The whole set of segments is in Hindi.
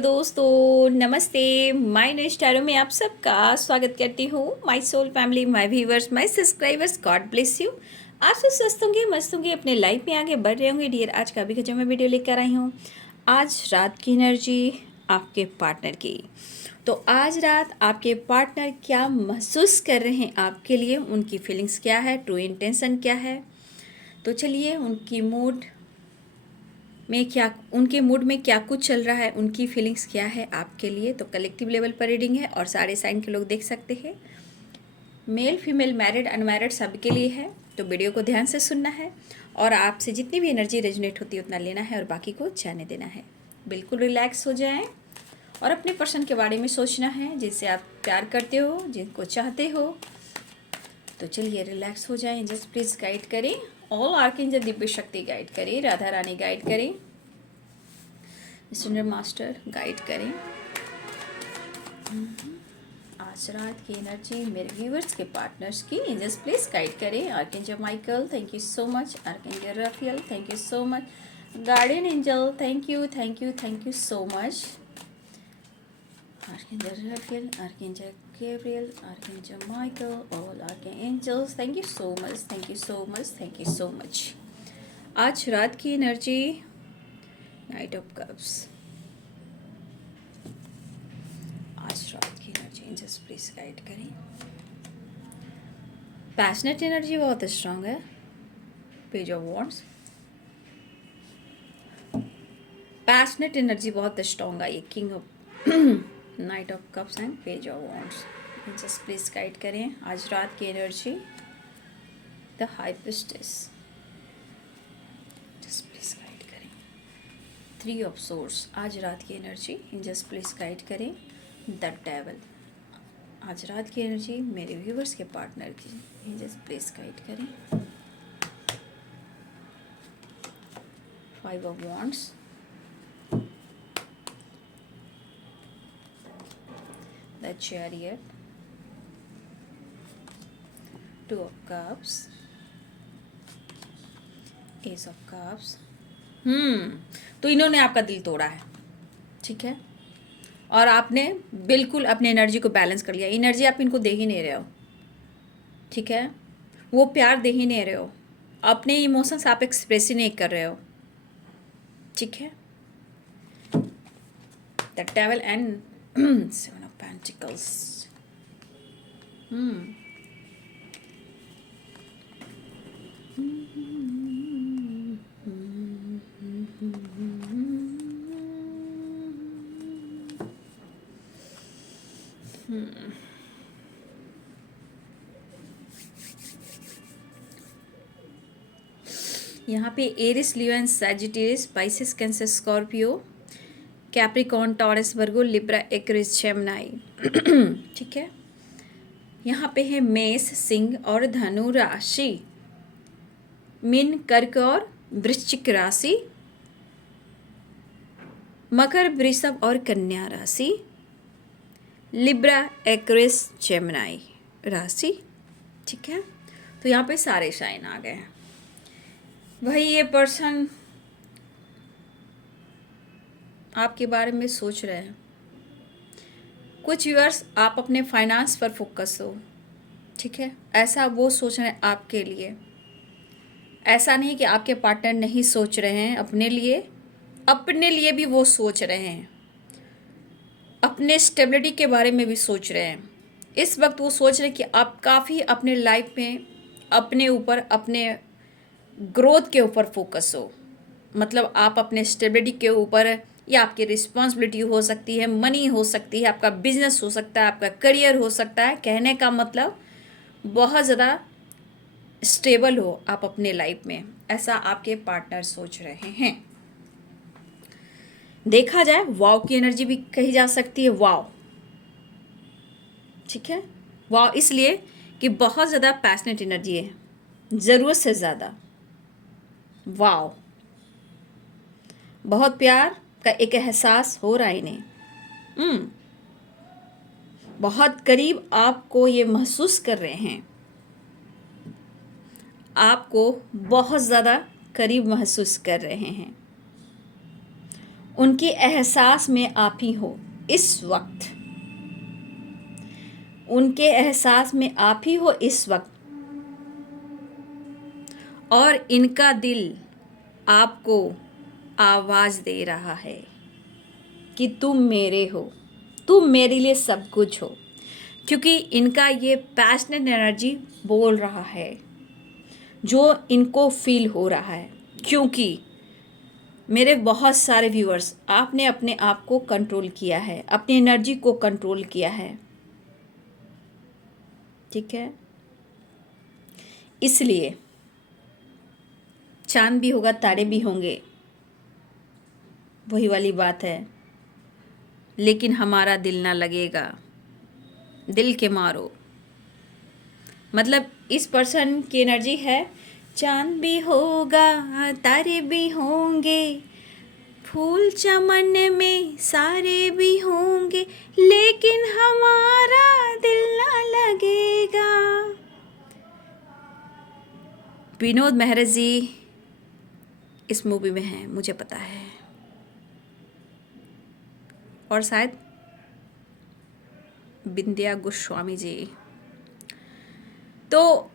दोस्तों, नमस्ते। माय न्यू स्टारों में आप सबका स्वागत करती हूँ। My soul family, my viewers, my subscribers, God bless you. आप सब स्वस्थ होंगे, मस्त होंगे, अपने लाइफ में आगे बढ़ रहे होंगे। डियर, आज का भी गजब में वीडियो लेकर आई हूँ। आज रात की एनर्जी आपके पार्टनर की। तो आज रात आपके पार्टनर क्या महसूस कर रहे हैं आपके लिए, उनकी फीलिंग्स क्या है, ट्रू इंटेंशन क्या है। तो चलिए उनकी मूड में क्या, उनके मूड में क्या कुछ चल रहा है, उनकी फीलिंग्स क्या है आपके लिए। तो कलेक्टिव लेवल पर रीडिंग है और सारे साइन के लोग देख सकते हैं। मेल फीमेल, मैरिड अनमैरिड सबके लिए है। तो वीडियो को ध्यान से सुनना है और आपसे जितनी भी एनर्जी रेजोनेट होती है उतना लेना है और बाकी को जाने देना है। बिल्कुल रिलैक्स हो जाएं और अपने पर्सन के बारे में सोचना है जिनसे आप प्यार करते हो, जिनको चाहते हो। तो चलिए रिलैक्स हो जाएं। जस्ट प्लीज़ गाइड करें, ऑल आर्कएंजल दिव्य शक्ति गाइड करें, राधा रानी गाइड करें, स्टैंडर्ड मास्टर गाइड करें। आज रात की एनर्जी मेरे व्यूवर्स के पार्टनर्स की एंजल्स प्लीज गाइड करें। Archangel Michael, thank you so much. Archangel Raphael, thank you so much. Guardian angel, thank you thank you thank you so much. Archangel Raphael, archangel Gabriel, archangel Michael, all archangels, thank you so much, thank you so much, thank you so much. आज रात की एनर्जी नाइट ऑफ कप्स। आज रात की एनर्जी जस्ट प्लीज गाइड करें। पैशनेट एनर्जी बहुत स्ट्रांग है। Page of wands, passionate energy बहुत स्ट्रांग है। ये king of night of cups and page of wands. Just please guide करें आज रात की energy. The high priestess, just please guide करें। थ्री ऑफ सोर्स, आज रात की एनर्जी जस्ट प्लीज गाइड करें। द डेविल, आज रात की एनर्जी मेरे व्यूवर्स के पार्टनर की जस्ट प्लीज गाइड करें। Five of wands, the chariot, two of cups, S of cups. तो इन्होंने आपका दिल तोड़ा है, ठीक है, और आपने बिल्कुल अपने एनर्जी को बैलेंस कर लिया। एनर्जी आप इनको दे ही नहीं रहे हो, ठीक है, वो प्यार दे ही नहीं रहे हो, अपने इमोशंस आप एक्सप्रेस ही नहीं कर रहे हो, ठीक है। The devil and seven of pentacles. यहाँ पे Aries, Leo and Sagittarius, Pisces, Cancer, Scorpio, Capricorn, Taurus, Virgo, Libra, Aquarius, Gemini, ठीक है। यहाँ पे है मेष, सिंह और धनु राशि, मीन, कर्क और वृश्चिक राशि, मकर, वृषभ और कन्या राशि, लिब्रा, एक्वेरियस, जेमिनी राशि, ठीक है। तो यहाँ पे सारे साइन आ गए हैं। भाई ये पर्सन आपके बारे में सोच रहे हैं। कुछ व्यूअर्स आप अपने फाइनेंस पर फोकस हो, ठीक है, ऐसा वो सोच रहे हैं आपके लिए। ऐसा नहीं कि आपके पार्टनर नहीं सोच रहे हैं अपने लिए भी वो सोच रहे हैं। अपने स्टेबिलिटी के बारे में भी सोच रहे हैं। इस वक्त वो सोच रहे हैं कि आप काफ़ी अपने लाइफ में अपने ऊपर, अपने ग्रोथ के ऊपर फोकस हो। मतलब आप अपने स्टेबिलिटी के ऊपर, या आपकी रिस्पॉन्सिबिलिटी हो सकती है, मनी हो सकती है, आपका बिजनेस हो सकता है, आपका करियर हो सकता है। कहने का मतलब बहुत ज़्यादा स्टेबल हो आप अपने लाइफ में, ऐसा आपके पार्टनर सोच रहे हैं। देखा जाए वाव की एनर्जी भी कही जा सकती है। वाव, ठीक है, वाव इसलिए कि बहुत ज़्यादा पैशनेट एनर्जी है, ज़रूरत से ज़्यादा। वाव, बहुत प्यार का एक एहसास हो रहा है इन्हें। बहुत करीब आपको ये महसूस कर रहे हैं, आपको बहुत ज़्यादा करीब महसूस कर रहे हैं। उनके एहसास में आप ही हो इस वक्त, उनके एहसास में आप ही हो इस वक्त, और इनका दिल आपको आवाज़ दे रहा है कि तुम मेरे हो, तुम मेरे लिए सब कुछ हो। क्योंकि इनका ये पैशनेट एनर्जी बोल रहा है जो इनको फील हो रहा है। क्योंकि मेरे बहुत सारे व्यूअर्स, आपने अपने आप को कंट्रोल किया है, अपनी एनर्जी को कंट्रोल किया है, ठीक है। इसलिए चांद भी होगा, तारे भी होंगे, वही वाली बात है, लेकिन हमारा दिल ना लगेगा। दिल के मारो, मतलब इस पर्सन की एनर्जी है, चांद भी होगा, तारे भी होंगे, फूल चमन में सारे भी होंगे, लेकिन हमारा दिल ना लगेगा। विनोद मेहरा जी इस मूवी में हैं, मुझे पता है, और शायद बिंदिया गोस्वामी जी। तो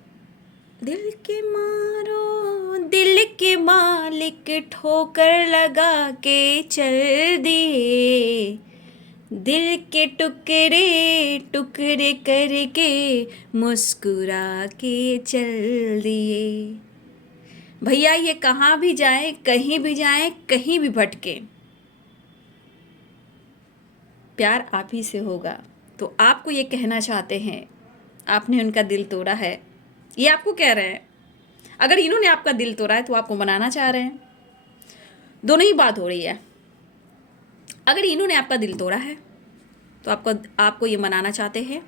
दिल के मारो, दिल के मालिक ठोकर लगा के चल दिए, दिल के टुकड़े टुकड़े करके मुस्कुरा के चल दिए। भैया ये कहाँ भी जाए, कहीं भी जाए, कहीं भी भटके, प्यार आप ही से होगा। तो आपको ये कहना चाहते हैं, आपने उनका दिल तोड़ा है, ये आपको कह रहे हैं। अगर इन्होंने आपका दिल तोड़ा है तो आपको मनाना चाह रहे हैं, दोनों ही बात हो रही है। अगर इन्होंने आपका दिल तोड़ा है तो आपको ये मनाना चाहते हैं,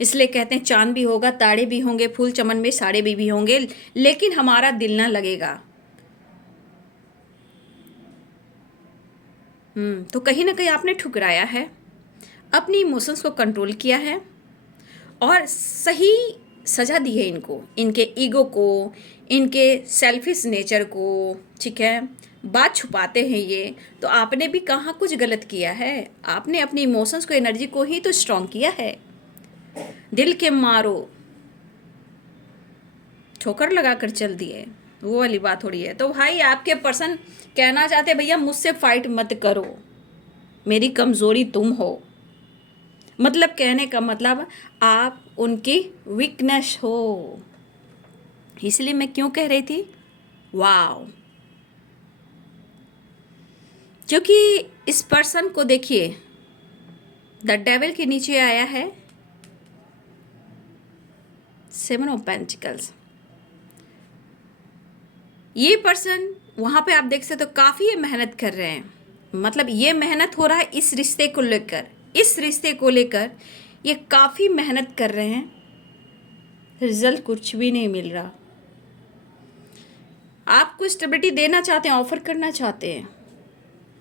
इसलिए कहते हैं चांद भी होगा, तारे भी होंगे, फूल चमन में साड़े भी होंगे, लेकिन हमारा दिल ना लगेगा। तो कहीं ना कहीं आपने ठुकराया है, अपनी इमोशंस को कंट्रोल किया है और सही सजा दी है इनको, इनके ईगो को, इनके सेल्फिश नेचर को, ठीक है। बात छुपाते हैं ये, तो आपने भी कहाँ कुछ गलत किया है, आपने अपनी इमोशंस को, एनर्जी को ही तो स्ट्रॉन्ग किया है। दिल के मारो, ठोकर लगा कर चल दिए, वो वाली बात हो रही है। तो भाई आपके पर्सन कहना चाहते भैया मुझसे फाइट मत करो, मेरी कमज़ोरी तुम हो। मतलब कहने का मतलब आप उनकी वीकनेस हो। इसलिए मैं क्यों कह रही थी वाओ, क्योंकि इस पर्सन को देखिए, द डेविल के नीचे आया है 7 ऑफ पेंटिकल्स। ये पर्सन वहाँ पे आप देख सकते हो काफ़ी ये मेहनत कर रहे हैं, मतलब ये मेहनत हो रहा है इस रिश्ते को लेकर, इस रिश्ते को लेकर ये काफ़ी मेहनत कर रहे हैं, रिजल्ट कुछ भी नहीं मिल रहा। आपको स्टेबिलिटी देना चाहते हैं, ऑफर करना चाहते हैं,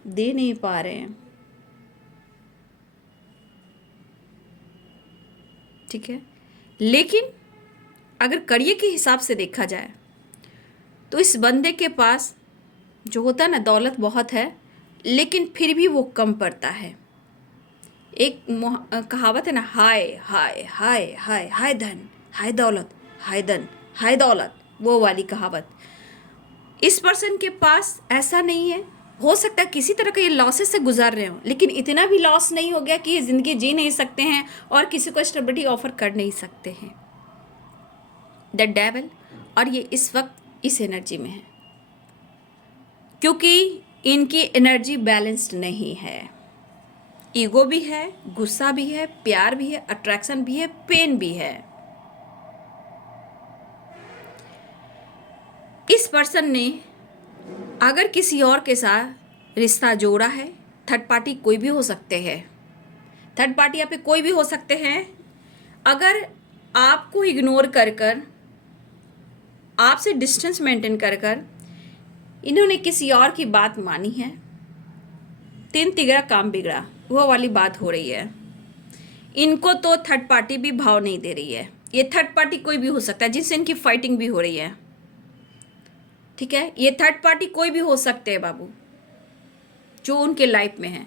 दे नहीं पा रहे हैं, ठीक है। लेकिन अगर करियर के हिसाब से देखा जाए तो इस बंदे के पास जो होता है ना, दौलत बहुत है, लेकिन फिर भी वो कम पड़ता है। एक कहावत है ना, हाय हाय हाय हाय हाय धन हाय दौलत, हाय धन हाय दौलत, वो वाली कहावत इस पर्सन के पास ऐसा नहीं है। हो सकता है किसी तरह का ये लॉसेस से गुजार रहे हो, लेकिन इतना भी लॉस नहीं हो गया कि ये ज़िंदगी जी नहीं सकते हैं और किसी को स्टेबिलिटी ऑफर कर नहीं सकते हैं। द डेविल, और ये इस वक्त इस एनर्जी में है क्योंकि इनकी एनर्जी बैलेंस्ड नहीं है। ईगो भी है, गुस्सा भी है, प्यार भी है, अट्रैक्शन भी है, पेन भी है। इस पर्सन ने अगर किसी और के साथ रिश्ता जोड़ा है, थर्ड पार्टी कोई भी हो सकते हैं, थर्ड पार्टी यहाँ पे कोई भी हो सकते हैं। अगर आपको इग्नोर कर कर, आपसे डिस्टेंस मेंटेन कर कर इन्होंने किसी और की बात मानी है, तीन तिगड़ा काम बिगड़ा, वो वाली बात हो रही है। इनको तो थर्ड पार्टी भी भाव नहीं दे रही है। ये थर्ड पार्टी कोई भी हो सकता है जिनसे इनकी फाइटिंग भी हो रही है, ठीक है। ये थर्ड पार्टी कोई भी हो सकते हैं बाबू, जो उनके लाइफ में है।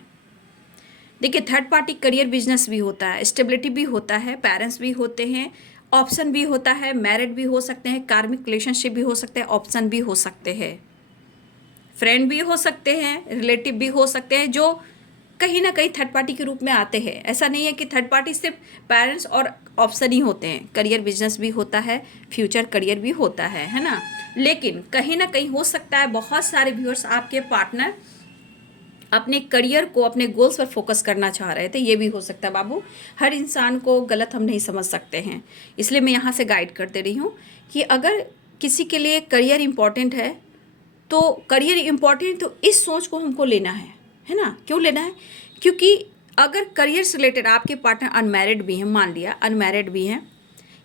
देखिए, थर्ड पार्टी करियर बिजनेस भी होता है, स्टेबिलिटी भी होता है, पेरेंट्स भी होते हैं, ऑप्शन भी होता है, मैरिड भी हो सकते हैं, कार्मिक रिलेशनशिप भी हो सकते हैं, ऑप्शन भी हो सकते हैं, फ्रेंड भी हो सकते हैं, रिलेटिव भी हो सकते हैं, जो कहीं ना कहीं थर्ड पार्टी के रूप में आते हैं। ऐसा नहीं है कि थर्ड पार्टी सिर्फ पेरेंट्स और ऑप्शन ही होते हैं, करियर बिजनेस भी होता है, फ्यूचर करियर भी होता है ना। लेकिन कहीं ना कहीं हो सकता है बहुत सारे व्यूअर्स आपके पार्टनर अपने करियर को, अपने गोल्स पर फोकस करना चाह रहे थे। ये भी हो सकता है बाबू, हर इंसान को गलत हम नहीं समझ सकते हैं, इसलिए मैं यहाँ से गाइड करते रही हूँ कि अगर किसी के लिए करियर इम्पॉर्टेंट है तो करियर इम्पॉर्टेंट, तो इस सोच को हमको लेना है ना। क्यों लेना है? क्योंकि अगर करियर से रिलेटेड आपके पार्टनर अनमैरिड भी हैं, मान लिया अनमैरिड भी हैं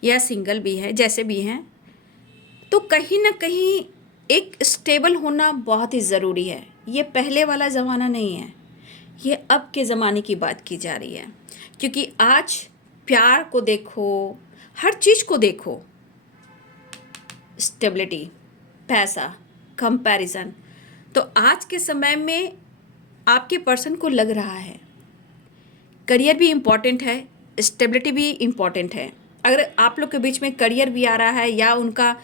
या सिंगल भी हैं, जैसे भी हैं, तो कहीं ना कहीं एक स्टेबल होना बहुत ही ज़रूरी है। ये पहले वाला ज़माना नहीं है, ये अब के ज़माने की बात की जा रही है। क्योंकि आज प्यार को देखो, हर चीज़ को देखो, स्टेबिलिटी, पैसा, कंपैरिजन, तो आज के समय में आपके पर्सन को लग रहा है करियर भी इम्पॉर्टेंट है, स्टेबिलिटी भी इम्पॉर्टेंट है। अगर आप लोग के बीच में करियर भी आ रहा है या उनका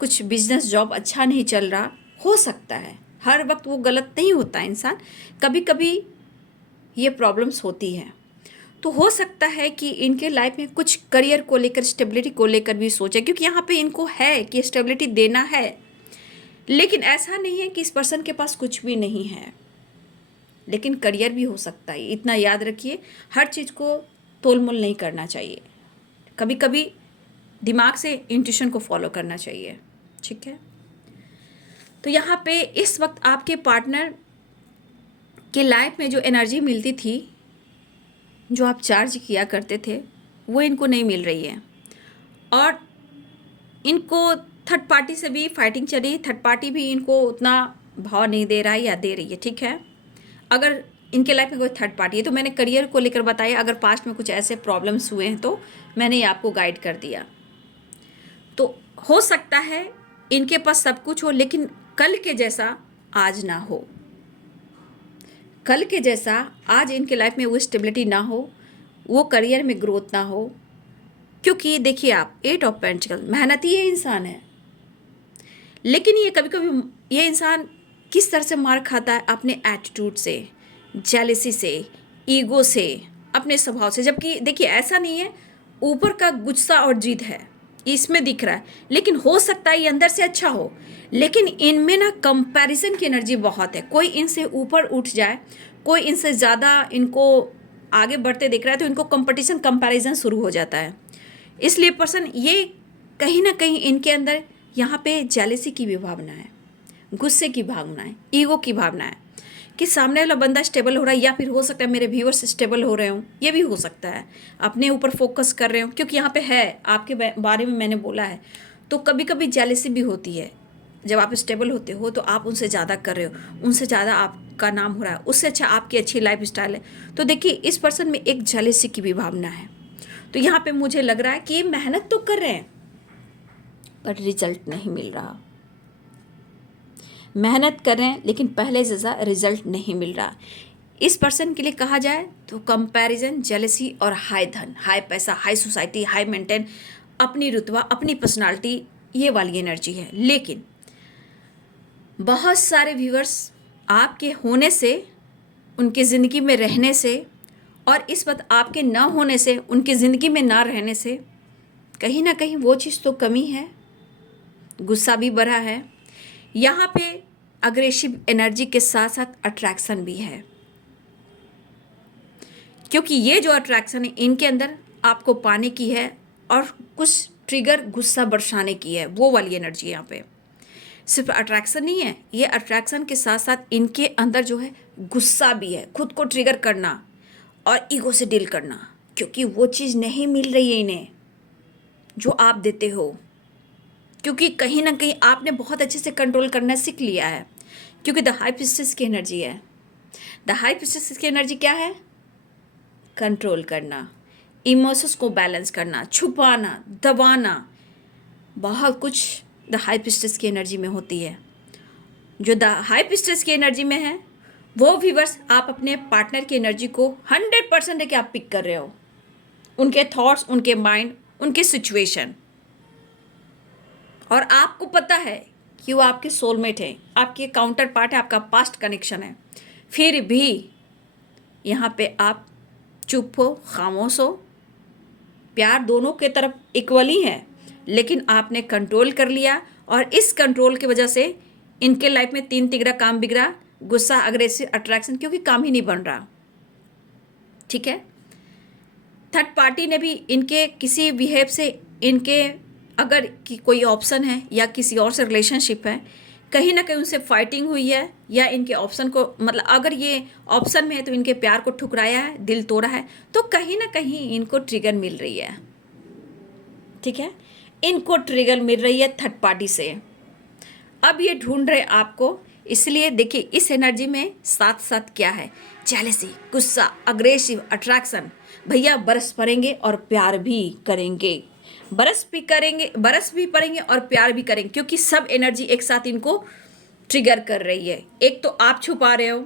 कुछ बिजनेस जॉब अच्छा नहीं चल रहा, हो सकता है, हर वक्त वो गलत नहीं होता इंसान, कभी कभी ये प्रॉब्लम्स होती हैं। तो हो सकता है कि इनके लाइफ में कुछ करियर को लेकर, स्टेबिलिटी को लेकर भी सोचे, क्योंकि यहाँ पे इनको है कि स्टेबिलिटी देना है। लेकिन ऐसा नहीं है कि इस पर्सन के पास कुछ भी नहीं है, लेकिन करियर भी हो सकता है। इतना याद रखिए, हर चीज़ को तोलमोल नहीं करना चाहिए, कभी कभी दिमाग से इंट्यूशन को फॉलो करना चाहिए, ठीक है। तो यहाँ पे इस वक्त आपके पार्टनर के लाइफ में जो एनर्जी मिलती थी, जो आप चार्ज किया करते थे, वो इनको नहीं मिल रही है। और इनको थर्ड पार्टी से भी फाइटिंग चली, थर्ड पार्टी भी इनको उतना भाव नहीं दे रहा है या दे रही है, ठीक है। अगर इनके लाइफ में कोई थर्ड पार्टी है, तो मैंने करियर को लेकर बताया, अगर पास्ट में कुछ ऐसे प्रॉब्लम्स हुए हैं तो मैंने ये आपको गाइड कर दिया। तो हो सकता है इनके पास सब कुछ हो, लेकिन कल के जैसा आज ना हो, कल के जैसा आज इनके लाइफ में वो स्टेबिलिटी ना हो, वो करियर में ग्रोथ ना हो। क्योंकि देखिए आप, 8 ऑफ पेंटिकल, मेहनती ये इंसान है, लेकिन ये कभी कभी ये इंसान किस तरह से मार खाता है, अपने एटीट्यूड से, जेलसी से, ईगो से, अपने स्वभाव से। जबकि देखिए ऐसा नहीं है, ऊपर का गुस्सा और जिद है इसमें दिख रहा है, लेकिन हो सकता है ये अंदर से अच्छा हो, लेकिन इनमें ना कंपैरिजन की एनर्जी बहुत है। कोई इनसे ऊपर उठ जाए, कोई इनसे ज़्यादा इनको आगे बढ़ते दिख रहा है, तो इनको कंपटीशन, कंपैरिजन शुरू हो जाता है। इसलिए पर्सन ये कहीं ना कहीं इनके अंदर यहाँ पे जेलसी की भी भावना है, गुस्से की भावना है, ईगो की भावना है कि सामने वाला बंदा स्टेबल हो रहा है, या फिर हो सकता है मेरे व्यूअर्स स्टेबल हो रहे हों, ये भी हो सकता है, अपने ऊपर फोकस कर रहे हो, क्योंकि यहाँ पे है आपके बारे में मैंने बोला है। तो कभी कभी जेलसी भी होती है, जब आप स्टेबल होते हो तो आप उनसे ज़्यादा कर रहे हो, उनसे ज़्यादा आपका नाम हो रहा है, उससे अच्छा आपकी अच्छी लाइफ स्टाइल है, तो देखिए इस पर्सन में एक जेलसी की भी भावना है। तो यहाँ पे मुझे लग रहा है कि ये मेहनत तो कर रहे हैं पर रिजल्ट नहीं मिल रहा, मेहनत कर रहे हैं लेकिन पहले जैसा रिजल्ट नहीं मिल रहा। इस पर्सन के लिए कहा जाए तो कंपैरिजन, जेलसी और हाई धन, हाई पैसा, हाई सोसाइटी, हाई मेंटेन, अपनी रुतबा, अपनी पर्सनालिटी, ये वाली एनर्जी है। लेकिन बहुत सारे व्यूअर्स आपके होने से, उनकी ज़िंदगी में रहने से, और इस वक्त आपके ना होने से, उनकी ज़िंदगी में ना रहने से, कहीं ना कहीं वो चीज़ तो कमी है, गुस्सा भी बढ़ा है। यहाँ पे अग्रेसिव एनर्जी के साथ साथ अट्रैक्शन भी है, क्योंकि ये जो अट्रैक्शन है इनके अंदर आपको पाने की है, और कुछ ट्रिगर गुस्सा बरसाने की है, वो वाली एनर्जी यहाँ पे। सिर्फ अट्रैक्शन नहीं है, ये अट्रैक्शन के साथ साथ इनके अंदर जो है गुस्सा भी है, खुद को ट्रिगर करना और ईगो से डील करना, क्योंकि वो चीज़ नहीं मिल रही है इन्हें जो आप देते हो। क्योंकि कहीं ना कहीं आपने बहुत अच्छे से कंट्रोल करना सीख लिया है, क्योंकि द हाई प्रीस्टेस की एनर्जी है। द हाई प्रीस्टेस की एनर्जी क्या है? कंट्रोल करना, इमोशंस को बैलेंस करना, छुपाना, दबाना, बहुत कुछ द हाई प्रीस्टेस की एनर्जी में होती है। जो द हाई प्रीस्टेस की एनर्जी में है वो व्यूअर्स आप अपने पार्टनर की एनर्जी को 100% है कि आप पिक कर रहे हो, उनके थॉट्स, उनके माइंड, उनके सिचुएशन, और आपको पता है कि वो आपके सोलमेट हैं, आपके काउंटर पार्ट है, आपका पास्ट कनेक्शन है। फिर भी यहाँ पे आप चुप हो, खामोश हो। प्यार दोनों के तरफ इक्वली है, लेकिन आपने कंट्रोल कर लिया, और इस कंट्रोल की वजह से इनके लाइफ में 3 तिगड़ा काम बिगड़ा, गुस्सा, अग्रेसिव, अट्रैक्शन, क्योंकि काम ही नहीं बन रहा। ठीक है, थर्ड पार्टी ने भी इनके किसी बिहेव से, इनके अगर कि कोई ऑप्शन है या किसी और से रिलेशनशिप है, कहीं ना कहीं उनसे फाइटिंग हुई है, या इनके ऑप्शन को, मतलब अगर ये ऑप्शन में है तो इनके प्यार को ठुकराया है, दिल तोड़ा है, तो कहीं ना कहीं इनको ट्रिगर मिल रही है। ठीक है, इनको ट्रिगर मिल रही है थर्ड पार्टी से। अब ये ढूंढ रहे आपको, इसलिए देखिए इस एनर्जी में साथ साथ क्या है, जेलसी, गुस्सा, अग्रेसिव, अट्रैक्शन। भैया बरस पड़ेंगे और प्यार भी करेंगे, बरस भी पड़ेंगे और प्यार भी करेंगे, क्योंकि सब एनर्जी एक साथ इनको ट्रिगर कर रही है। एक तो आप छुपा रहे हो,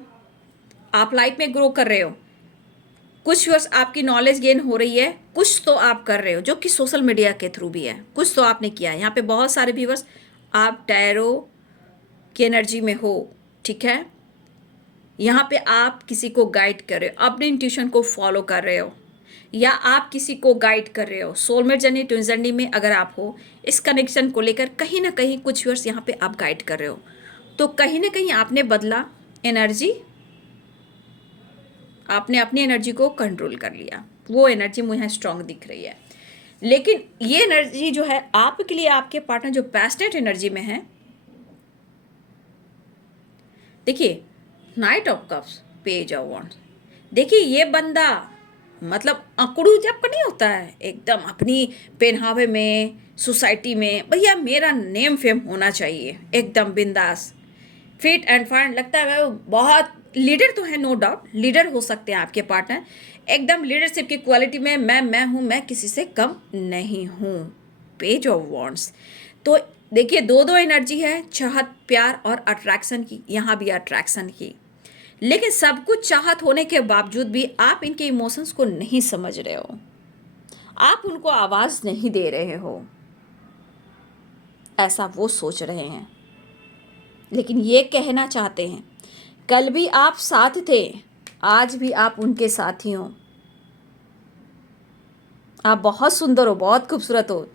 आप लाइफ में ग्रो कर रहे हो, कुछ वर्ष आपकी नॉलेज गेन हो रही है, कुछ तो आप कर रहे हो जो कि सोशल मीडिया के थ्रू भी है, कुछ तो आपने किया है। यहाँ पे बहुत सारे व्यूअर्स आप टैरो की एनर्जी में हो। ठीक है, यहाँ पे आप किसी को गाइड कर रहे हो, अपने इंट्यूशन को फॉलो कर रहे हो, या आप किसी को गाइड कर रहे हो। सोलमेट जर्नी, ट्विन जर्नी में अगर आप हो, इस कनेक्शन को लेकर कहीं ना कहीं कुछ व्यूअर्स यहाँ पे आप गाइड कर रहे हो, तो कहीं ना कहीं आपने बदला एनर्जी, आपने अपनी एनर्जी को कंट्रोल कर लिया। वो एनर्जी मुझे स्ट्रांग दिख रही है, लेकिन ये एनर्जी जो है आपके लिए, आपके पार्टनर जो पैशनेट एनर्जी में है, देखिए night of cups, page of wands. देखिए ये बंदा मतलब अकड़ू जब का नहीं होता है, एकदम अपनी पहनावे में, सोसाइटी में, भैया मेरा नेम फेम होना चाहिए, एकदम बिंदास, फिट एंड फाइन लगता है। बहुत लीडर तो है, नो डाउट लीडर हो सकते हैं आपके पार्टनर, एकदम लीडरशिप की क्वालिटी में मैं हूँ, मैं किसी से कम नहीं हूँ। पेज ऑफ वॉन्ड्स, तो देखिए दो दो एनर्जी है, चाहत, प्यार और अट्रैक्शन की। यहाँ भी अट्रैक्शन की, लेकिन सब कुछ चाहत होने के बावजूद भी आप इनके इमोशंस को नहीं समझ रहे हो, आप उनको आवाज नहीं दे रहे हो, ऐसा वो सोच रहे हैं। लेकिन ये कहना चाहते हैं, कल भी आप साथ थे, आज भी आप उनके साथ ही हो। आप बहुत सुंदर हो, बहुत खूबसूरत हो,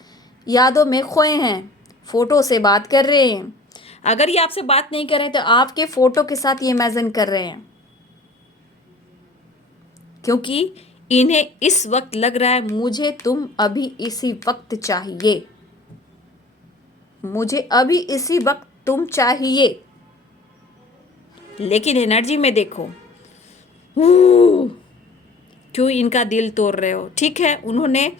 यादों में खोए हैं, फोटो से बात कर रहे हैं। अगर ये आपसे बात नहीं कर रहे तो आपके फोटो के साथ ये इमेजिन कर रहे हैं, क्योंकि इन्हें इस वक्त लग रहा है मुझे तुम अभी इसी वक्त चाहिए, मुझे अभी इसी वक्त तुम चाहिए। लेकिन एनर्जी में देखो, क्यों इनका दिल तोड़ रहे हो। ठीक है, उन्होंने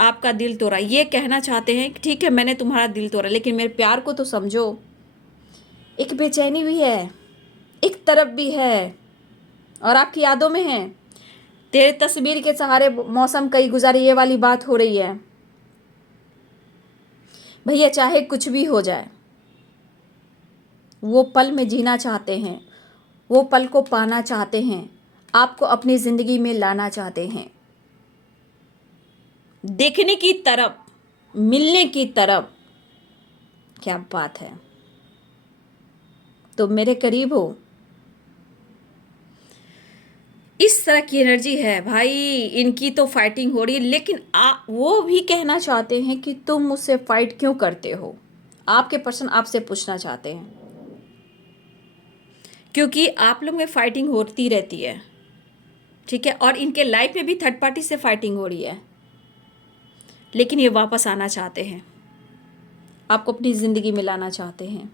आपका दिल तोड़ा, ये कहना चाहते हैं कि ठीक है मैंने तुम्हारा दिल तोड़ा, लेकिन मेरे प्यार को तो समझो। एक बेचैनी भी है, एक तरफ भी है, और आपकी यादों में है, तेरे तस्वीर के सहारे मौसम कई गुजारे, ये वाली बात हो रही है। भैया चाहे कुछ भी हो जाए, वो पल में जीना चाहते हैं, वो पल को पाना चाहते हैं, आपको अपनी ज़िंदगी में लाना चाहते हैं, देखने की तरफ, मिलने की तरफ। क्या बात है, तो मेरे करीब हो। इस तरह की एनर्जी है भाई, इनकी तो फाइटिंग हो रही है, लेकिन वो भी कहना चाहते हैं कि तुम मुझसे फाइट क्यों करते हो। आपके पर्सन आपसे पूछना चाहते हैं, क्योंकि आप लोग में फाइटिंग होती रहती है। ठीक है, और इनके लाइफ में भी थर्ड पार्टी से फाइटिंग हो रही है, लेकिन ये वापस आना चाहते हैं, आपको अपनी ज़िंदगी में लाना चाहते हैं।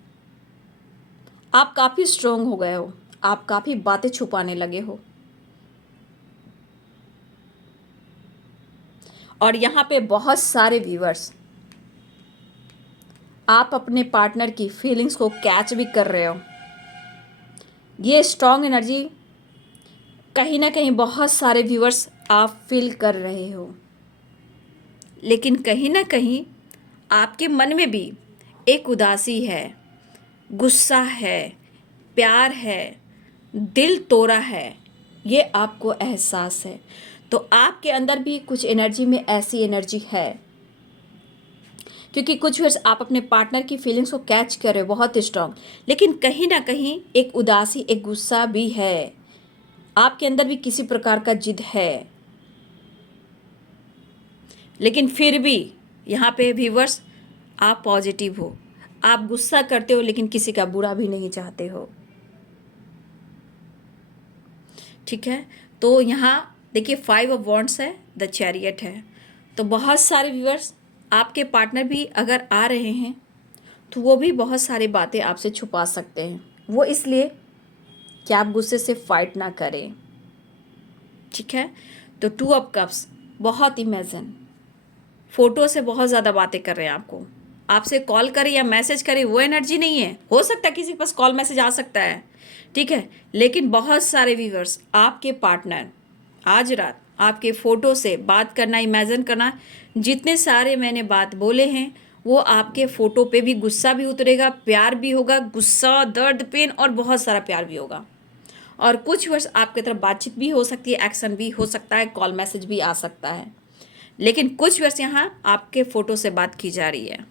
आप काफ़ी स्ट्रोंग हो गए हो, आप काफ़ी बातें छुपाने लगे हो, और यहाँ पे बहुत सारे व्यूअर्स आप अपने पार्टनर की फीलिंग्स को कैच भी कर रहे हो। ये स्ट्रॉन्ग एनर्जी कहीं ना कहीं बहुत सारे व्यूअर्स आप फील कर रहे हो, लेकिन कहीं ना कहीं आपके मन में भी एक उदासी है, गुस्सा है, प्यार है, दिल तोड़ा है, ये आपको एहसास है। तो आपके अंदर भी कुछ एनर्जी में ऐसी एनर्जी है, क्योंकि कुछ वर्ष आप अपने पार्टनर की फीलिंग्स को कैच कर रहे हो बहुत स्ट्रांग, लेकिन कहीं ना कहीं एक उदासी, एक गुस्सा भी है, आपके अंदर भी किसी प्रकार का जिद है। लेकिन फिर भी यहाँ पे व्यूअर्स, आप पॉजिटिव हो, आप गुस्सा करते हो लेकिन किसी का बुरा भी नहीं चाहते हो। ठीक है, तो यहाँ देखिए 5 ऑफ वॉन्ड्स है, द चैरियट है। तो बहुत सारे व्यूअर्स, आपके पार्टनर भी अगर आ रहे हैं तो वो भी बहुत सारी बातें आपसे छुपा सकते हैं। वो इसलिए कि आप गुस्से से फाइट ना करें। ठीक है, तो 2 ऑफ कप्स, बहुत इमेजिन, फोटो से बहुत ज़्यादा बातें कर रहे हैं आपको, आपसे कॉल करे या मैसेज करे, वो एनर्जी नहीं है। हो सकता है किसी के पास कॉल मैसेज आ सकता है, ठीक है, लेकिन बहुत सारे व्यूअर्स, आपके पार्टनर आज रात आपके फ़ोटो से बात करना, इमेजिन करना, जितने सारे मैंने बात बोले हैं वो आपके फ़ोटो पे भी गुस्सा भी उतरेगा, प्यार भी होगा, गुस्सा, दर्द, पेन और बहुत सारा प्यार भी होगा। और कुछ वर्ष आपकी तरफ बातचीत भी हो सकती है, एक्शन भी हो सकता है, कॉल मैसेज भी आ सकता है, लेकिन कुछ वर्ष यहाँ आपके फ़ोटो से बात की जा रही है।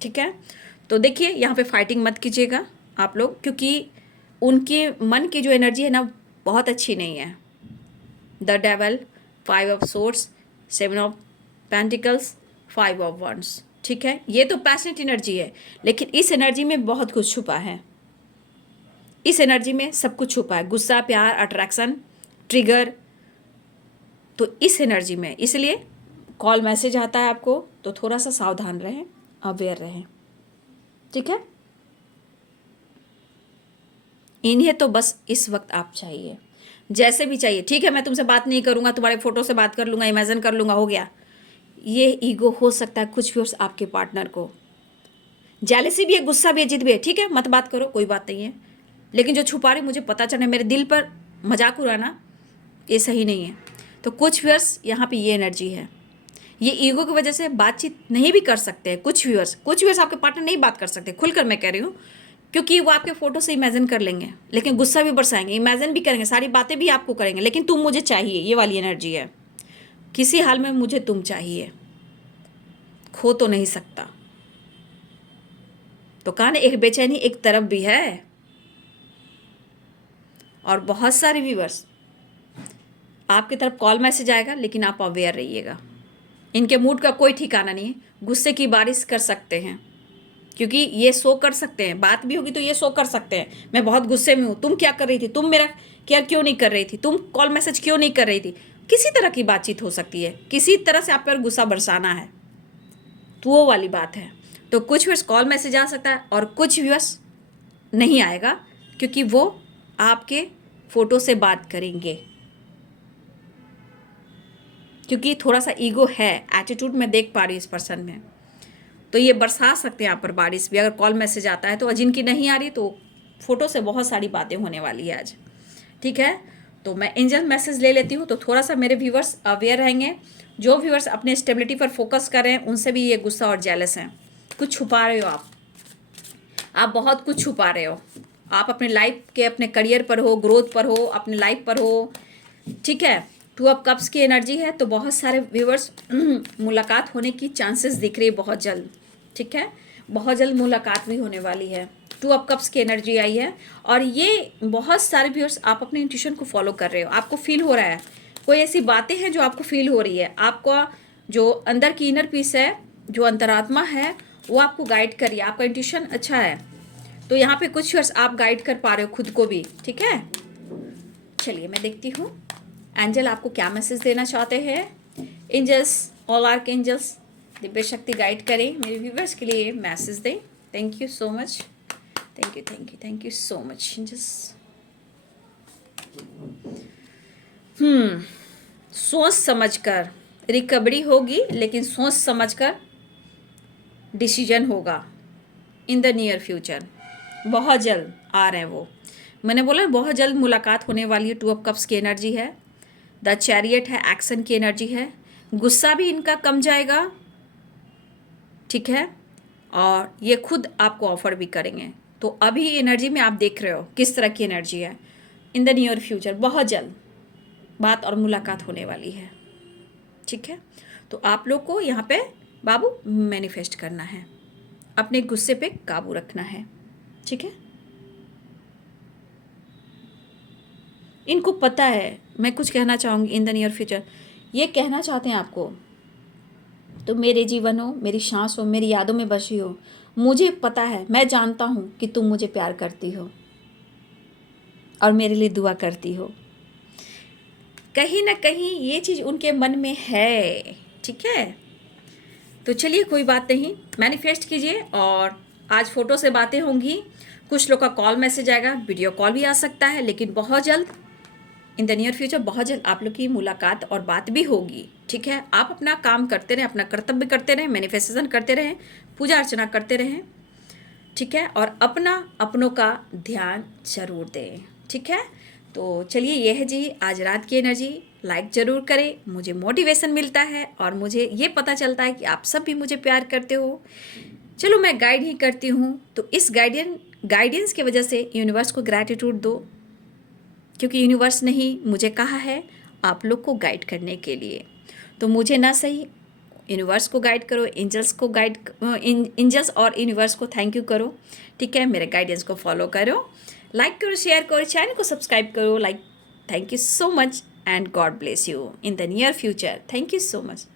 ठीक है, तो देखिए यहाँ पे फाइटिंग मत कीजिएगा आप लोग, क्योंकि उनके मन की जो एनर्जी है ना, बहुत अच्छी नहीं है। The devil, 5 of swords, 7 of pentacles, 5 of wands. ठीक है, ये तो पैशनेट एनर्जी है, लेकिन इस एनर्जी में बहुत कुछ छुपा है। इस एनर्जी में सब कुछ छुपा है, गुस्सा, प्यार, अट्रैक्शन, ट्रिगर। तो इस एनर्जी में इसलिए कॉल मैसेज आता है आपको, तो थोड़ा सा सावधान रहें, अवेयर रहें। ठीक है, इन्हें तो बस इस वक्त आप चाहिए, जैसे भी चाहिए। ठीक है, मैं तुमसे बात नहीं करूँगा, तुम्हारे फोटो से बात कर लूँगा, इमेजिन कर लूँगा, हो गया। ये ईगो हो सकता है कुछ व्यूअर्स आपके पार्टनर को, जेलसी भी है, गुस्सा भी है, जिद भी है। ठीक है, मत बात करो, कोई बात नहीं है, लेकिन जो छुपा रही, मुझे पता चले, मेरे दिल पर मजाक उड़ाना, ये सही नहीं है। तो कुछ व्यूअर्स यहाँ पे ये एनर्जी है, ये ईगो की वजह से बातचीत नहीं भी कर सकते हैं। कुछ व्यूअर्स आपके पार्टनर नहीं बात कर सकते, खुलकर मैं कह रही हूँ, क्योंकि वो आपके फोटो से इमेजिन कर लेंगे, लेकिन गुस्सा भी बरसाएंगे, इमेजिन भी करेंगे, सारी बातें भी आपको करेंगे, लेकिन तुम मुझे चाहिए, ये वाली एनर्जी है। किसी हाल में मुझे तुम चाहिए, खो तो नहीं सकता। तो कहा ना, एक बेचैनी एक तरफ भी है। और बहुत सारे व्यूअर्स, आपकी तरफ कॉल मैसेज आएगा, लेकिन आप अवेयर रहिएगा। इनके मूड का कोई ठिकाना नहीं है, गुस्से की बारिश कर सकते हैं, क्योंकि ये शो कर सकते हैं, बात भी होगी तो ये शो कर सकते हैं, मैं बहुत गुस्से में हूँ, तुम क्या कर रही थी, तुम मेरा केयर क्यों नहीं कर रही थी, तुम कॉल मैसेज क्यों नहीं कर रही थी। किसी तरह की बातचीत हो सकती है, किसी तरह से आप पर गुस्सा बरसाना है, तो वो वाली बात है। तो कुछ व्यूअर्स कॉल मैसेज आ सकता है और कुछ व्यूअर्स नहीं आएगा, क्योंकि वो आपके फ़ोटो से बात करेंगे, क्योंकि थोड़ा सा ईगो है, एटीट्यूड मैं देख पा रही हूँ इस पर्सन में। तो ये बरसा सकते हैं यहाँ पर बारिश भी, अगर कॉल मैसेज आता है तो। जिनकी नहीं आ रही, तो फोटो से बहुत सारी बातें होने वाली है आज। ठीक है, तो मैं एंजल मैसेज ले लेती हूँ, तो थोड़ा सा मेरे व्यूवर्स अवेयर रहेंगे। जो व्यूवर्स अपने स्टेबिलिटी पर फोकस कर रहे हैं, उनसे भी ये गुस्सा और जेलस हैं। कुछ छुपा रहे हो आप बहुत कुछ छुपा रहे हो। आप अपने लाइफ के, अपने करियर पर हो, ग्रोथ पर हो, अपने लाइफ पर हो। ठीक है, 2 ऑफ कप्स की एनर्जी है, तो बहुत सारे व्यूवर्स मुलाकात होने की चांसेस दिख रही है बहुत जल्द। ठीक है, बहुत जल्द मुलाकात भी होने वाली है। 2 ऑफ कप्स की एनर्जी आई है, और ये बहुत सारे व्यूअर्स, आप अपने इंट्यूशन को फॉलो कर रहे हो, आपको फील हो रहा है, कोई ऐसी बातें हैं जो आपको फील हो रही है, आपका जो अंदर की इनर पीस है, जो अंतरात्मा है, वो आपको गाइड कर रही है, आपका इंट्यूशन अच्छा है। तो यहाँ पे कुछ व्यूअर्स आप गाइड कर पा रहे हो खुद को भी। ठीक है, चलिए मैं देखती हूँ एंजल आपको क्या मैसेज देना चाहते हैं। Angels, all arc angels, Divya शक्ति गाइड करें, मेरे व्यूवर्स के लिए मैसेज दें। Thank you so much, thank you, thank you, thank you so much angels. सोच समझकर रिकवरी होगी, लेकिन सोच समझकर डिसीजन होगा इन द नियर फ्यूचर। बहुत जल्द आ रहे हैं वो, मैंने बोला बहुत जल्द मुलाकात होने वाली है। 2 ऑफ कप्स की एनर्जी है, द चैरियट है, एक्शन की एनर्जी है, गुस्सा भी इनका कम जाएगा। ठीक है, और ये खुद आपको ऑफर भी करेंगे। तो अभी एनर्जी में आप देख रहे हो किस तरह की एनर्जी है। इन द नियर फ्यूचर, बहुत जल्द बात और मुलाकात होने वाली है। ठीक है, तो आप लोग को यहाँ पे बाबू मैनिफेस्ट करना है, अपने गुस्से पे काबू रखना है। ठीक है, इनको पता है मैं कुछ कहना चाहूँगी इन द नियर फ्यूचर, ये कहना चाहते हैं आपको, तो मेरे जीवन हो, मेरी सांस हो, मेरी यादों में बसी हो, मुझे पता है, मैं जानता हूँ कि तुम मुझे प्यार करती हो और मेरे लिए दुआ करती हो। कहीं ना कहीं ये चीज़ उनके मन में है। ठीक है, तो चलिए कोई बात नहीं, मैनिफेस्ट कीजिए। और आज फ़ोटो से बातें होंगी, कुछ लोग का कॉल मैसेज आएगा, वीडियो कॉल भी आ सकता है, लेकिन बहुत जल्द इन द नियर फ्यूचर बहुत जल्द आप लोग की मुलाकात और बात भी होगी। ठीक है, आप अपना काम करते रहें, अपना कर्तव्य करते रहें, मैनिफेस्टेशन करते रहें, पूजा अर्चना करते रहें। ठीक है, और अपनों का ध्यान जरूर दें। ठीक है, तो चलिए ये है जी आज रात की एनर्जी। लाइक ज़रूर करें, मुझे मोटिवेशन मिलता है और मुझे ये पता चलता है कि आप सब भी मुझे प्यार करते हो। चलो मैं गाइड ही करती हूँ, तो इस गाइडेंस की वजह से यूनिवर्स को ग्रैटिट्यूड दो, क्योंकि यूनिवर्स ने ही मुझे कहा है आप लोग को गाइड करने के लिए। तो मुझे ना सही यूनिवर्स को गाइड करो, एंजल्स और यूनिवर्स को थैंक यू करो। ठीक है, मेरे गाइडेंस को फॉलो करो, लाइक करो, शेयर करो, चैनल को सब्सक्राइब करो। Thank you so much and God bless you in the near future. Thank you so much.